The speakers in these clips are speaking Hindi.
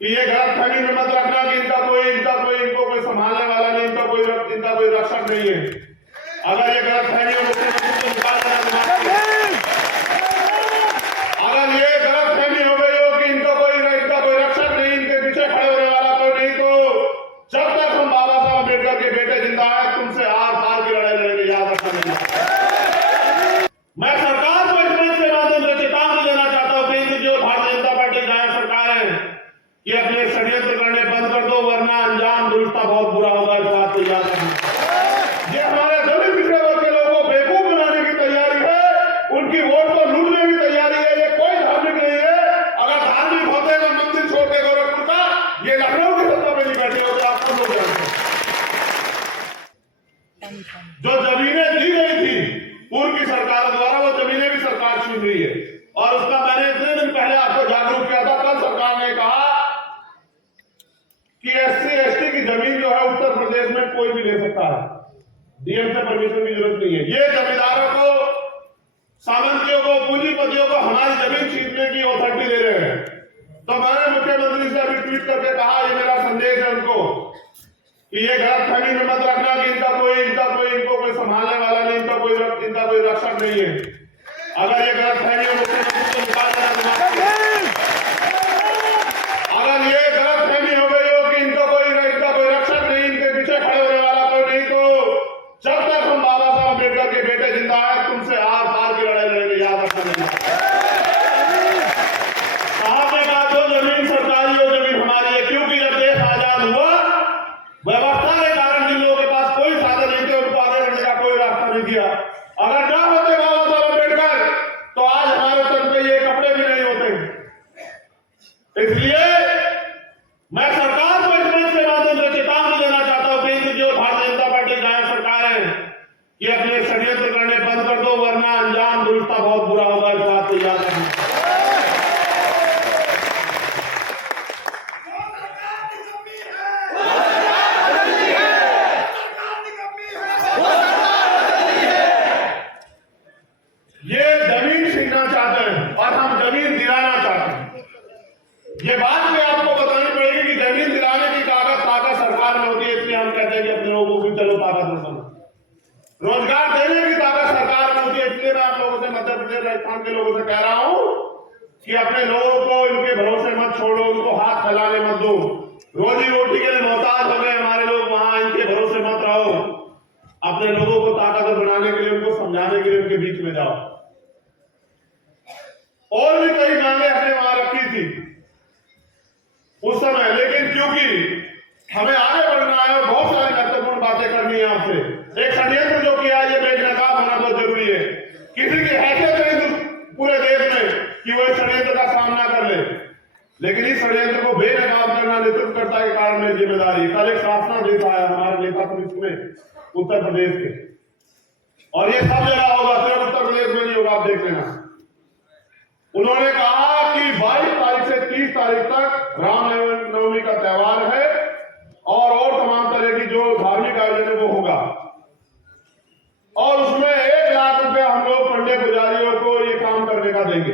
कि ये गलतफहमी में मत रखना कि इनको कोई संभालने वाला नहीं, इनका कोई रक्षक नहीं है। अगर ये गलतफहमी हो मुख्यमंत्री को निकाल देना, अगर ये गलतफहमी हो गई हो कि इनका कोई रक्षक नहीं, इनके पीछे खड़े होने वाला कोई नहीं, तो जब तक हम बाबा साहब अम्बेडकर के बेटे जिंदा है तुमसे आर पार की लड़ाई लड़ेंगे, याद रखना। मैं सरकार को इस मंच के माध्यम से चेतावनी देना चाहता हूं, केंद्र की और भारतीय जनता पार्टी की सरकार है कि अपने षड्यंत्र करने बंद कर दो, वरना अंजाम दुरुस्ता बहुत बुरा होगा। इस बात को याद रखना। ये हमारे दलित पिछड़े वर्ग के लोगों को बेवकूफ बनाने की तैयारी है, उनकी वोट को लूटने की तैयारी है। ये कोई धार्मिक नहीं है। अगर धार्मिक होते तो मंदिर छोड़ के गोरखपुर का ये लखनऊ की सत्ता में नहीं बैठे होते। आप सब लोग जानते हैं जो जमीनें दी गई थी पूर्व की सरकार द्वारा, वो जमीनें भी सरकार छीन रही है। और उसका मैंने इतने दिन पहले आपको जागरूक किया था। कल सरकार ने कहा कि SC ST की जमीन जो है उत्तर प्रदेश में कोई भी ले सकता है, डीएम से परमिशन की जरूरत नहीं है। ये जमींदारों को, सामंतियों को, पूंजीपतियों को हमारी जमीन छीनने की अथॉरिटी दे रहे हैं। तो मैंने मुख्यमंत्री से अभी ट्वीट करके कहा, ये मेरा संदेश है उनको, कि ये गलतफहमी में मत रखना कि इनको कोई संभालने वाला नहीं, इनका कोई रक्षक नहीं है। अगर ये गलतफहमी हो मुख्यमंत्री को निकाल देना, अगर ये गलतफहमी हो गई हो कि इनका कोई रक्षक नहीं, इनके पीछे खड़े होने वाला कोई नहीं, तो जब तक हम बाबा साहब अम्बेडकर के बेटे जिंदा है तुमसे आर पार की लड़ाई लड़ेंगे, याद रखना। साहब ने कहा जो जमीन सरकारी हो जमीन हमारी है, क्योंकि जब देश आजाद हुआ व्यवस्था के कारण जिन लोगों के पास कोई साधन नहीं थे उनको आगे बढ़ने का कोई रास्ता नहीं दिया। अगर ना होते बाबा साहब अम्बेडकर तो आज हमारे तन पे ये कपड़े भी नहीं होते। इसलिए मैं सरकार को इस मंच के माध्यम से चेतावनी देना चाहता हूं, केंद्र की और भारतीय जनता पार्टी की सरकार है कि अपने षड्यंत्र करने बंद कर दो, वरना अंजाम दुरुस्ता बहुत बुरा होगा। इस बात को याद रखना। ये जमीन छीनना चाहते हैं और हम जमीन दिलाना चाहते हैं। ये बात भी आपको बतानी पड़ेगी कि जमीन दिलाने की ताकत सरकार में होती है, इसलिए हम कहते हैं कि अपने लोगों को चलो ताकत समझो। रोजगार देने की ताकत सरकार में होती है, इसलिए मैं आप लोगों से, मध्य प्रदेश राजस्थान के लोगों से कह रहा हूं कि अपने लोगों को इनके भरोसे मत छोड़ो, उनको हाथ फैलाने मत दो। रोजी रोटी के लिए मोहताज हो गए हमारे लोग, वहां इनके भरोसे मत रहो। अपने लोगों को ताकतवर बनाने के लिए, उनको समझाने के लिए उनके बीच में जाओ। और भी कई मांगे हमने वहां रखी थी उस समय, लेकिन क्योंकि हमें आगे बढ़ना है और बहुत सारी महत्वपूर्ण बातें करनी है आपसे, एक षड्यंत्र जो किया ये बेनकाब होना बहुत जरूरी है। किसी की हैसियत नहीं पूरे देश में कि वो इस षड्यंत्र का सामना कर ले, लेकिन इस षड्यंत्र को बेनकाब करना नेतृत्वकर्ता के कारण में जिम्मेदारी। कल एक शासनादेश आया हमारे नेता समिति में उत्तर प्रदेश के, और ये सब जगह होगा, सिर्फ उत्तर प्रदेश में नहीं होगा, आप देख लेना। उन्होंने कहा कि 22 तारीख से 30 तारीख तक रामनवमी का त्योहार है और तमाम तरह की जो धार्मिक आयोजन है वो होगा, और उसमें 1 लाख रुपए हम लोग पंडित पुजारियों को ये काम करने का देंगे।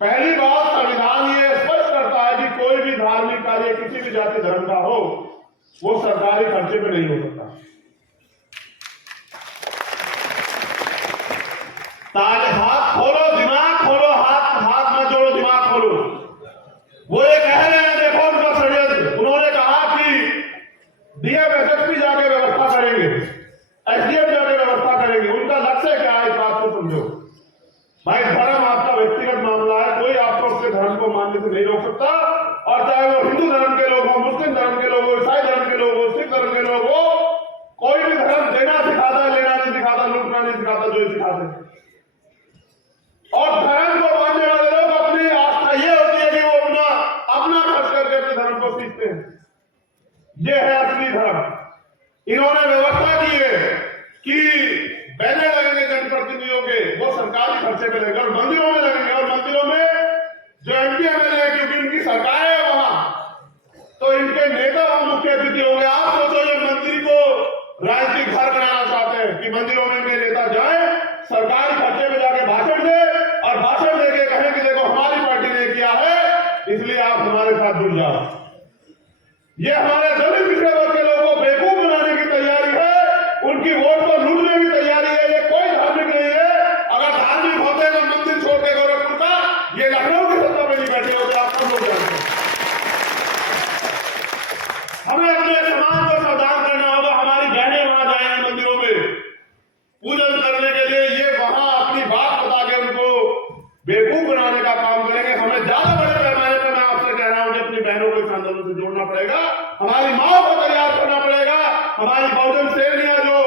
पहली बात, संविधान ये स्पष्ट करता है कि कोई भी धार्मिक कार्य किसी भी जाति धर्म का हो वो सरकारी खर्चे में नहीं हो सकता। हाथ खोलो, दिमाग खोलो, हाथ मत जोड़ो, दिमाग खोलो। वो ये कह रहे हैं, देखो उनका षड्यंत्र। उन्होंने कहा कि डीएम SSP जाके व्यवस्था करेंगे, SDM जाके व्यवस्था करेंगे। उनका लक्ष्य क्या है, इस बात को समझो भाई। धर्म आपका व्यक्तिगत मामला है, कोई आपको उसके धर्म को मानने से नहीं रोक सकता, और चाहे वो हिंदू धर्म के लोग हो, मुस्लिम धर्म के लोग हो, ईसाई धर्म के लोग हो, सिख धर्म के लोग हो, कोई भी धर्म देना सिखाता है, लेना नहीं सिखाता, लूटना नहीं सिखाता, जो सिखाते हैं। और धर्म को मानने वाले लोग अपनी आस्था ये होती है कि वो अपना खर्च करके अपने धर्म को सीखते हैं। ये है असली धर्म। इन्होंने व्यवस्था की है कि बैनर लगेंगे जनप्रतिनिधियों के, वो सरकारी खर्चे पे लगेंगे और मंदिरों में लगेंगे, और मंदिरों में जो MP MLA है, क्योंकि इनकी सरकार है वहां, तो इनके नेता वहां मुख्य अतिथि होंगे। आप सोचो, ये मंदिर को राजनीतिक घर बनाना चाहते हैं कि मंदिरों में इनके नेता जाए, सरकारी खर्चे में जाके भाषण दे और भाषण देके कहें कि देखो हमारी साथ जुड़ जाओ। ये हमारे दलित पिछड़े वर्ग के लोगों को बेवकूफ बनाने की तैयारी है, उनकी वोट को लूटने की तैयारी है। ये कोई धार्मिक नहीं है। अगर धार्मिक होते तो मंदिर छोड़ के गोरखपुर का ये लखनऊ की सत्ता में नहीं बैठे होते, आप सब लोग जानते हैं। हमें अपने समाज को सावधान करना होगा। हमारी बहनें वहां जाएंगी मंदिरों में पूजन करने के लिए, ये वहां अपनी बात बता के उनको बेवकूफ बनाने का काम करेंगे। हमें ज्यादा बड़े पैमाने पर मैं आपसे कह रहा हूं कि अपनी बहनों को इस आंदोलन से जोड़ना पड़ेगा, हमारी माओ को तैयार करना पड़ेगा। हमारी बहुजन सेनिया जो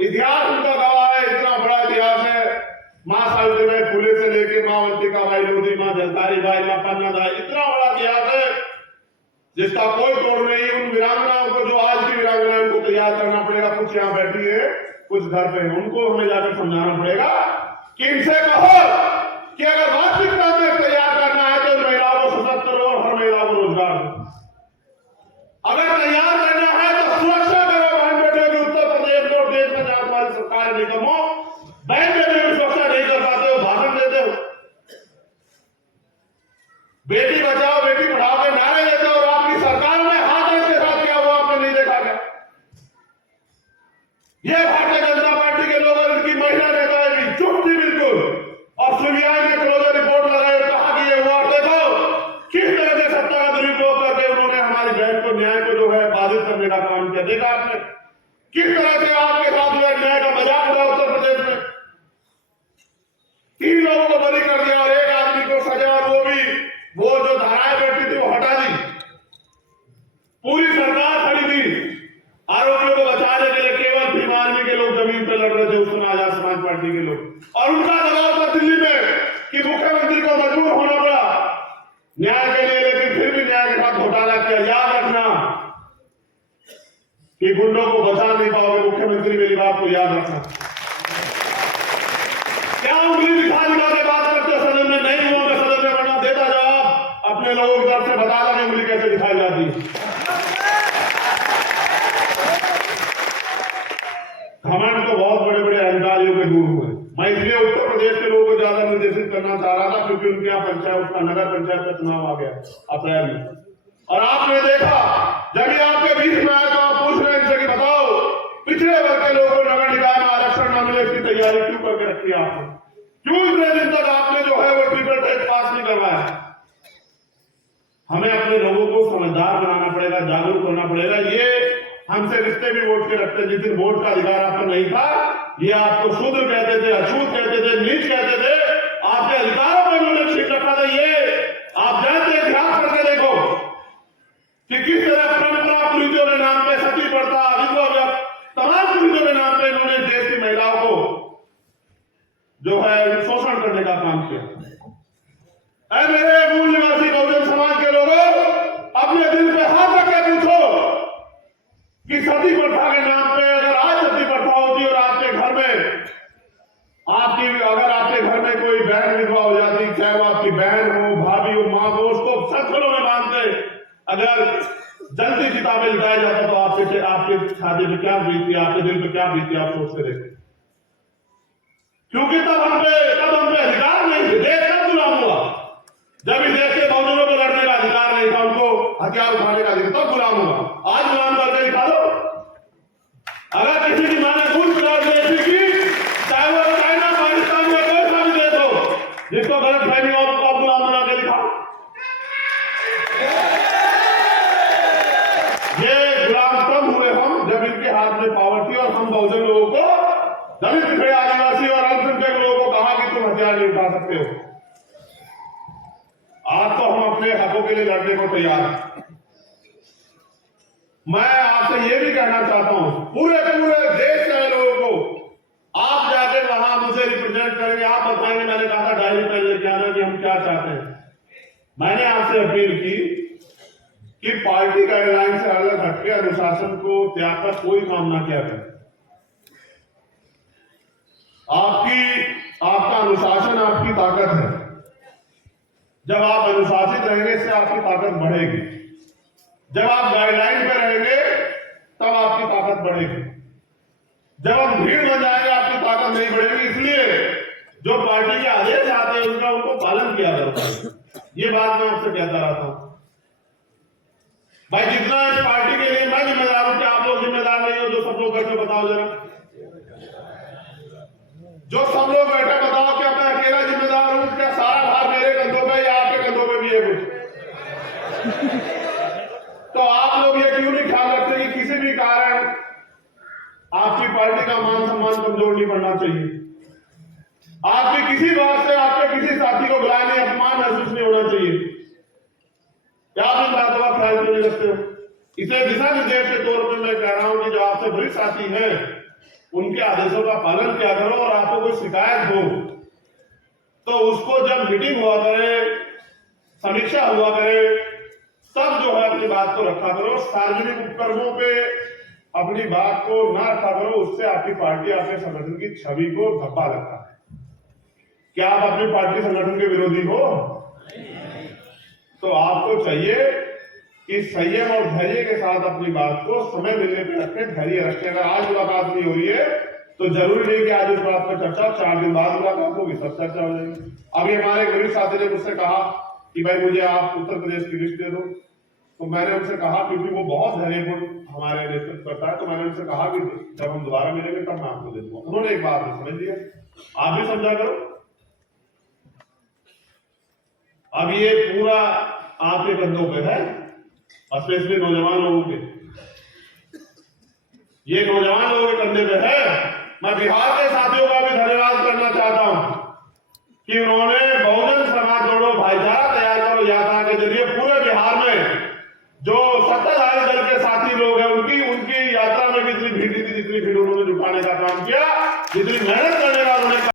इतिहास उनका गवाह है, इतना बड़ा इतिहास है, माँ सावित्रीबाई फुले से लेके माँ अंतिकाबाई लोधी, माँ झलकारी बाई, माँ पन्नादाई, इतना बड़ा इतिहास है जिसका कोई तोड़ नहीं। उन वीरांगनाओं को, जो आज की वीरांगनाओं को तैयार करना पड़ेगा। कुछ यहाँ बैठी है, कुछ घर पे है, उनको हमें जाकर समझाना पड़ेगा कि इनसे कहो कि अगर वास्तविकता में तैयार करना है तो महिलाओं को सशक्त करो और हर महिला को रोजगार दो। अगर तैयार करना है तो सुरक्षा करो बहन बेटियों की। उत्तर प्रदेश में और देश में जहां तुम्हारी सरकार निगमों बहन बेटियों की सुरक्षा नहीं कर पाते हो, भाषण देते हो, बेटी बचाओ बेटी पढ़ाओ के नारे देते हो, और आपकी सरकार में हाथ के साथ क्या हुआ आपने नहीं देखा क्या? ये भारतीय जनता पार्टी के लोग और इनकी महिला नेताएं भी चुप थी बिल्कुल, और सीबीआई ने क्लोजर रिपोर्ट लगाई और कहा कि ये हुआ। देखो किस तरह से सत्ता का दुरुपयोग करके उन्होंने हमारी बहन को, न्याय को जो है बाधित करने का काम किया। देखा आपने किस तरह से आपके साथ जो है न्याय का मजाक उड़ा उत्तर प्रदेश में। 3 लोगों को बरी कर दिया और 1 आदमी को सजा, और वो जो धाराएं बैठी थी वो हटा दी। पूरी सरकार खड़ी थी आरोपियों को बचाने के लिए। केवल भीम आर्मी के लोग जमीन पर लड़ रहे थे उस समय, आजाद समाज पार्टी के लोग, और उनका दबाव था दिल्ली में कि मुख्यमंत्री को मजबूर होना पड़ा न्याय के लिए, लेकिन फिर भी न्याय के साथ घोटाला किया। याद रखना कि गुंडों को बचा नहीं पाओगे मुख्यमंत्री, मेरी बात को याद रखना। क्या उंगली दिखा के बात करते सदन में? नहीं हुआ मैं सदन में बना देता जवाब अपने लोगों की तरफ से बता दें उंगली कैसे दिखाई जाती है। घमंड तो बहुत बड़े बड़े अधिकारियों के दूर हुए। मैं इसलिए उत्तर प्रदेश के लोगों को ज्यादा निर्देशित करना चाह रहा था क्योंकि उनके यहाँ पंचायत, उसका नगर पंचायत का चुनाव आ गया अप्रैल में, और आपने देखा जब ये आपके बीच में आया तो आप पूछ रहे हैं कि बताओ पिछड़े वर्ग के लोगों को नगर निकाय में आरक्षण न मिले, इसकी तैयारी क्यों करके रखी आपने? क्यों इतने दिन तक आपने जो है वो ट्रिपल टेस्ट पास नहीं करवाया? हमें अपने लोगों को समझदार बनाना पड़ेगा, जागरूक होना पड़ेगा। ये हमसे रिश्ते भी वोट के रखते। जिस दिन वोट का अधिकार आप पर नहीं था, ये आपको शूद्र कहते थे, अछूत कहते थे, नीच कहते थे, आपके अधिकारों पर उन्होंने छीन रखा था। ये आप जानते हैं, इतिहास करके देखो कि किस तरह परंपरा कुरीतियों के नाम पे, सती प्रथा, विधवा, तमाम कुरीतियों के नाम पे इन्होंने देश की महिलाओं को जो है शोषण करने का काम किया। ऐ मेरे मूल निवासी बहुजन समाज के लोगों, अपने दिल पे हाथ रख के पूछो कि सती प्रथा के नाम पे अगर आज सती प्रथा होती और आपके घर में अगर आपके घर में कोई बहन विधवा हो जाती, चाहे वो आपकी बहन हो, भाभी हो, मां हो, उसको सत्सरों में बांधते अगर जल्दी किताबें लिखाया जाता तो आपके छाती पे क्या बीतती, आपके दिल पे क्या बीतती, आप सोचते देखते। क्योंकि तब हम पे अधिकार नहीं थे। देश तब गुलाम हुआ जब इस देश के बहुजनों को लड़ने का अधिकार नहीं था, उनको हथियार उठाने का अधिकार, तब गुलाम हुआ। आज गुलाम करके दिखा दो। अगर किसी की माने कुछ देश की, चाहे वो चाइना, पाकिस्तान में कोई सा भी देश हो, जिसको गलत फहमी हो आप गुलाम बना के दिखाओ। ये गुलाम तब हुए हम जब इनके हाथ में पावर थी, और हम बहुजन लोगों को, दलित पिछड़े आदिवासी और अल्पसंख्यक लोगों को कहा कि तुम हथियार नहीं उठा सकते हो। आज तो हम अपने हकों के लिए लड़ने को तैयार हैं। मैं आपसे ये भी कहना चाहता हूं पूरे देश के लोगों को, आप जाके वहां मुझे रिप्रेजेंट करेंगे, आप बताएंगे। मैंने कहा था डायरी पर लेके आना कि हम क्या चाहते हैं। मैंने आपसे अपील की कि पार्टी गाइडलाइन से अलग हटके अनुशासन को त्याग कर कोई काम ना किया करें। आपका अनुशासन आपकी ताकत है। जब आप अनुशासित रहेंगे इससे आपकी ताकत बढ़ेगी। जब आप गाइडलाइन पे रहेंगे तब आपकी ताकत बढ़ेगी। जब हम भीड़ बन जाएंगे आपकी ताकत नहीं बढ़ेगी। इसलिए जो पार्टी के आदेश आते हैं उनको पालन किया जाता है। ये बात मैं आपसे कहता रहता हूं। भाई जितना इस पार्टी के लिए मैं जिम्मेदार हूं, क्या आप लोग जिम्मेदार नहीं हो? जो सब लोग बैठे बताओ जरा, जो सब लोग बैठे बताओ, क्या मैं अकेला जिम्मेदार हूं? क्या सारा भार मेरे कंधों पे या आपके कंधों पे भी है कुछ? तो आप लोग ये क्यों नहीं ख्याल रखते कि किसी भी कारण आपकी पार्टी का मान सम्मान कमजोर नहीं पड़ना चाहिए, आपकी किसी बात से आपके किसी साथी को गिलाने अपमान महसूस नहीं होना चाहिए? क्या आप इन बातों का ख्याल क्यों नहीं रखते हो? इसे दिशा निर्देश के तौर पर मैं कह रहा हूं कि जो आपसे वरिष्ठ साथी हैं उनके आदेशों का पालन किया करो, और आपको कोई शिकायत हो तो उसको जब मीटिंग हुआ करे, समीक्षा हुआ करे, तब जो है अपनी बात को रखा करो। सार्वजनिक उपक्रमों पे अपनी बात को ना रखा करो, उससे आपकी पार्टी आपके संगठन की छवि को धब्बा लगता है। क्या आप अपनी पार्टी संगठन के विरोधी हो? तो आपको चाहिए कि संयम और धैर्य के साथ अपनी बात को समय मिलने पर रखें, धैर्य रखें। अगर आज मुलाकात नहीं हो रही है तो जरूरी नहीं कि आज इस बात पर चर्चा, 4 दिन बाद मुलाकात होगी, सब चर्चा हो जाएगी। अभी हमारे वरिष्ठ साथी ने मुझसे कहा कि भाई मुझे आप उत्तर प्रदेश की लिस्ट दे दो, तो मैंने उनसे कहा, क्योंकि वो बहुत धैर्यपूर्ण हमारे नेतृत्व करता है, तो मैंने उनसे कहा कि जब हम दोबारा मिलेंगे तब मैं आपको दे दूंगा। उन्होंने एक बात समझ लिया, आप भी समझा करो। अब ये पूरा आपके कंधों पे है, स्पेशली नौजवान लोगों के, ये नौजवान लोगों के कंधे पे है। मैं बिहार के साथियों का भी धन्यवाद करना चाहता हूं कि उन्होंने बहुजन समाज जोड़ो भाईचारा तैयार करो यात्रा के जरिए पूरे बिहार में जो सत्ताधारी दल के साथी लोग हैं उनकी यात्रा में भी इतनी भीड़ थी, जितनी भीड़ उन्होंने जुटाने का काम किया, जितनी मेहनत